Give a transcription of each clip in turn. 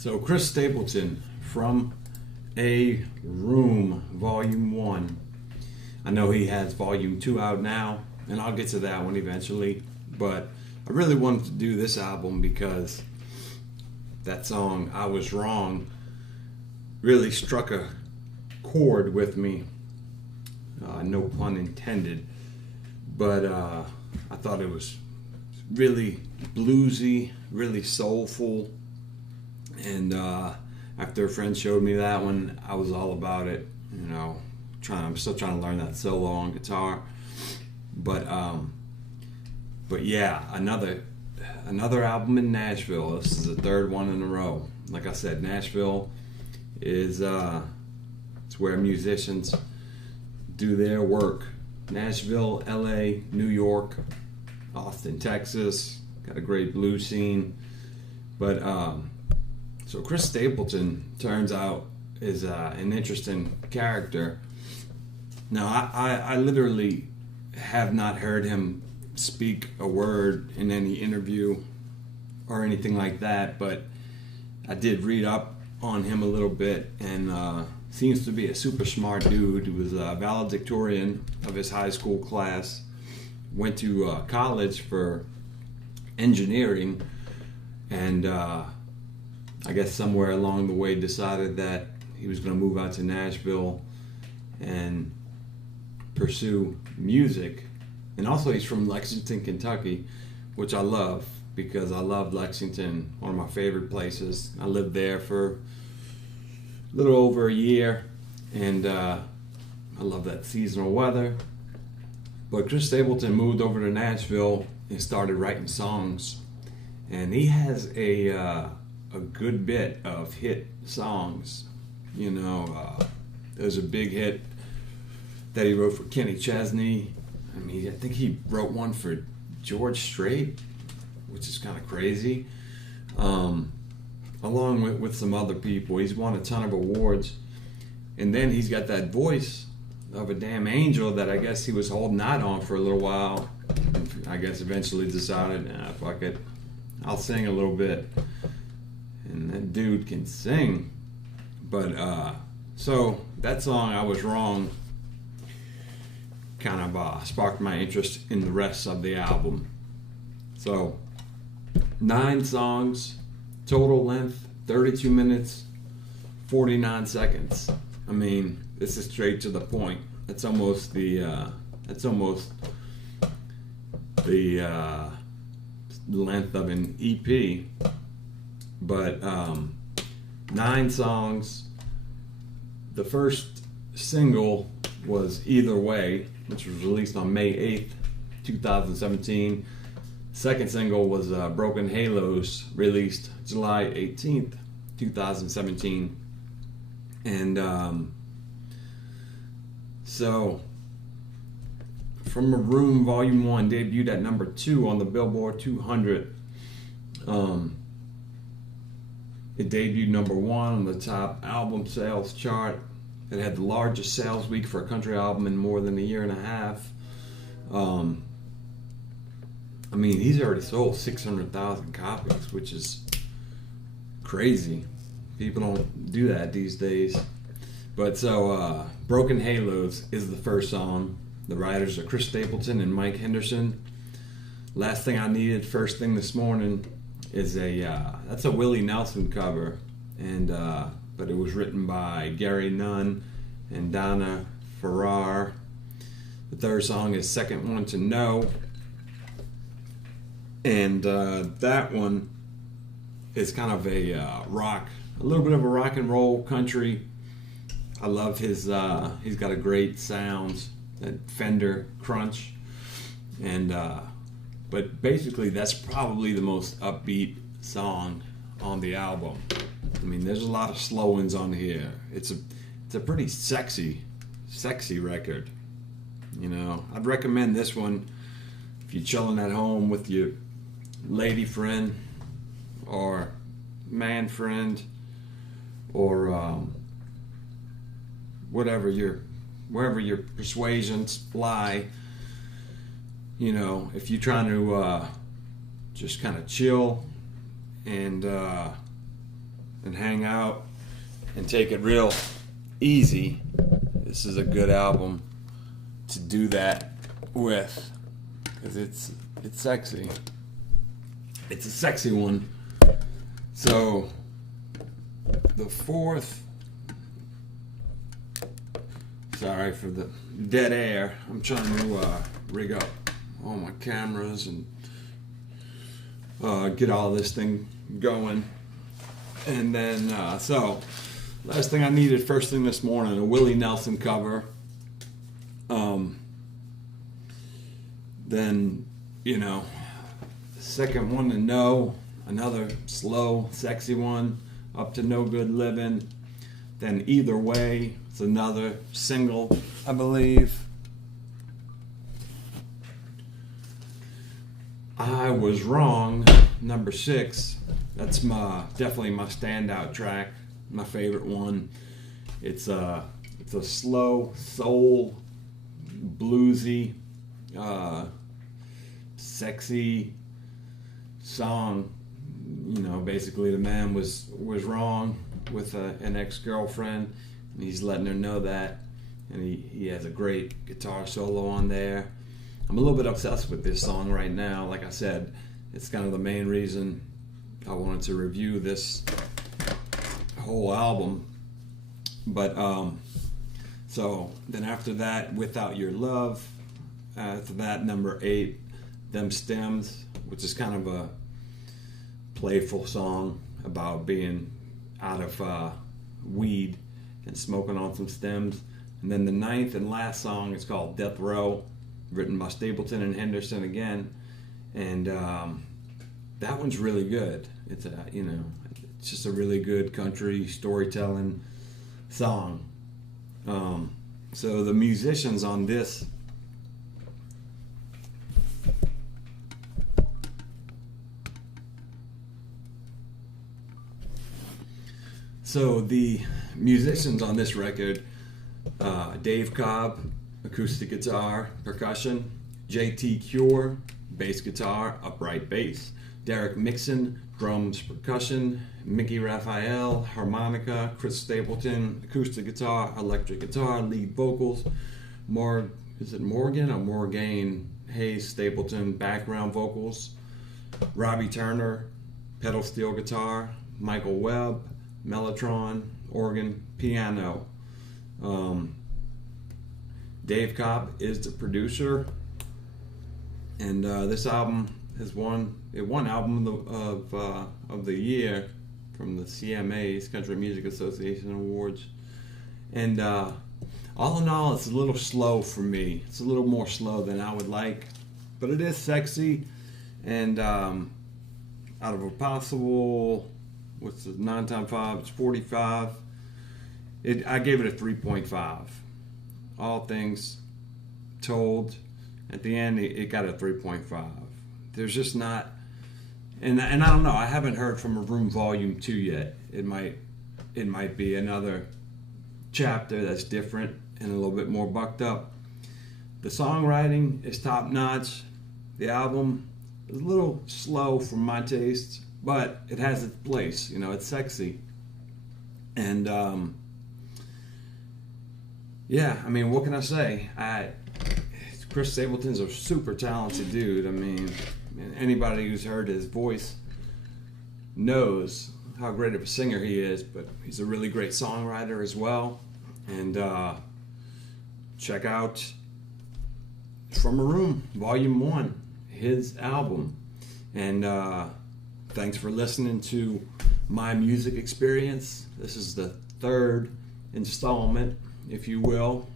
So Chris Stapleton from A Room Volume 1. I know he has Volume 2 out now, and I'll get to that one eventually. But I really wanted to do this album because that song, I Was Wrong, really struck a chord with me. No pun intended. But I thought it was really bluesy, really soulful. And after a friend showed me that one, I was all about it. You know, I'm still trying to learn that solo on guitar. But yeah, another album in Nashville. This is the third one in a row. Like I said, Nashville is it's where musicians do their work. Nashville, LA, New York, Austin, Texas, got a great blues scene. But so Chris Stapleton turns out is an interesting character. Now I literally have not heard him speak a word in any interview or anything like that, but I did read up on him a little bit, and seems to be a super smart dude. He was a valedictorian of his high school class, went to college for engineering, and I guess somewhere along the way decided that he was going to move out to Nashville and pursue music. And also he's from Lexington, Kentucky, which I love because I love Lexington, one of my favorite places. I lived there for a little over a year, and I love that seasonal weather. But Chris Stapleton moved over to Nashville and started writing songs, and he has a good bit of hit songs. You know, there's a big hit that he wrote for Kenny Chesney. I mean, I think he wrote one for George Strait, which is kind of crazy. Along with some other people. He's won a ton of awards. And then he's got that voice of a damn angel that I guess he was holding out on for a little while. I guess eventually decided, fuck it, I'll sing a little bit. And that dude can sing. But so that song, I Was Wrong, kind of sparked my interest in the rest of the album. So 9 songs, total length 32 minutes 49 seconds. I mean, this is straight to the point. That's almost the length of an EP. But 9 songs. The first single was Either Way, which was released on May 8th, 2017. Second single was Broken Halos, released July 18th, 2017. And so From a Room Volume 1 debuted at number 2 on the Billboard 200. It debuted number 1 on the top album sales chart. It had the largest sales week for a country album in more than a year and a half. I mean, he's already sold 600,000 copies, which is crazy. People don't do that these days. But so, Broken Halos is the first song. The writers are Chris Stapleton and Mike Henderson. Last Thing I Needed, First Thing This Morning is that's a Willie Nelson cover, and but it was written by Gary Nunn and Donna Farrar. The third song is Second One to Know, and that one is kind of a rock, a little bit of a rock and roll country. I love his, he's got a great sound, that Fender crunch, and but basically that's probably the most upbeat song on the album. I mean, there's a lot of slow ones on here. It's a pretty sexy record. You know, I'd recommend this one if you're chilling at home with your lady friend or man friend, or wherever your persuasions lie. You know, if you're trying to just kind of chill and and hang out and take it real easy, this is a good album to do that with, because it's sexy. It's a sexy one. So the fourth, sorry for the dead air, I'm trying to rig up all my cameras and get all this thing going. And then so last thing I needed first thing this morning, a Willie Nelson cover. Then, second one to know, another slow, sexy one, Up to No Good Living. Then Either Way, it's another single, I believe. I Was Wrong, number 6. That's definitely my standout track, my favorite one. It's a slow, soul, bluesy, sexy song. Basically the man was wrong with an ex-girlfriend, and he's letting her know that, and he has a great guitar solo on there. I'm a little bit obsessed with this song right now. Like I said, it's kind of the main reason I wanted to review this whole album. But so then after that, Without Your Love. After that, number 8, Them Stems, which is kind of a playful song about being out of weed and smoking on some stems. And then the 9th and last song is called Death Row, written by Stapleton and Henderson again. And that one's really good. It's it's just a really good country storytelling song. So the musicians on this record, Dave Cobb, acoustic guitar, percussion; J.T. Cure, bass guitar, upright bass; Derek Mixon, drums, percussion; Mickey Raphael, harmonica; Chris Stapleton, acoustic guitar, electric guitar, lead vocals; Morgan Hayes Stapleton, background vocals; Robbie Turner, pedal steel guitar; Michael Webb, mellotron, organ, piano. Dave Cobb is the producer, and this album won album of the year from the CMA's Country Music Association Awards. And all in all, it's a little slow for me. It's a little more slow than I would like, but it is sexy. And out of a possible, what's the 9 times 5? It's 45. I gave it a 3.5. All things told, at the end it got a 3.5. There's just not, and I don't know. I haven't heard from A Room Volume 2 yet. It might be another chapter that's different and a little bit more bucked up. The songwriting is top notch. The album is a little slow for my taste, but it has its place. It's sexy. And yeah, what can I say? Chris Stapleton's a super talented dude. Anybody who's heard his voice knows how great of a singer he is, but he's a really great songwriter as well. And check out From a Room, Volume 1, his album. And thanks for listening to my music experience. This is the 3rd installment, if you will.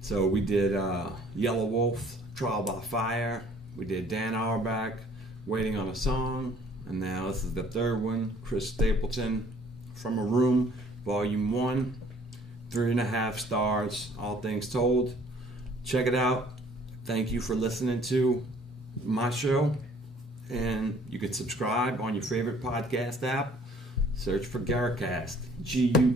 So we did Yellow Wolf, Trial by Fire. We did Dan Auerbach, Waiting on a Song. And now this is the 3rd one, Chris Stapleton, From a Room, Volume 1. 3.5 stars, all things told. Check it out. Thank you for listening to my show. And you can subscribe on your favorite podcast app. Search for Guerracast, Guerracast.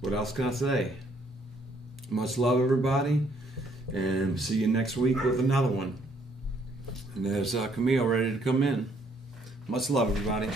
What else can I say? Much love, everybody, and see you next week with another one. And there's Camille ready to come in. Much love, everybody.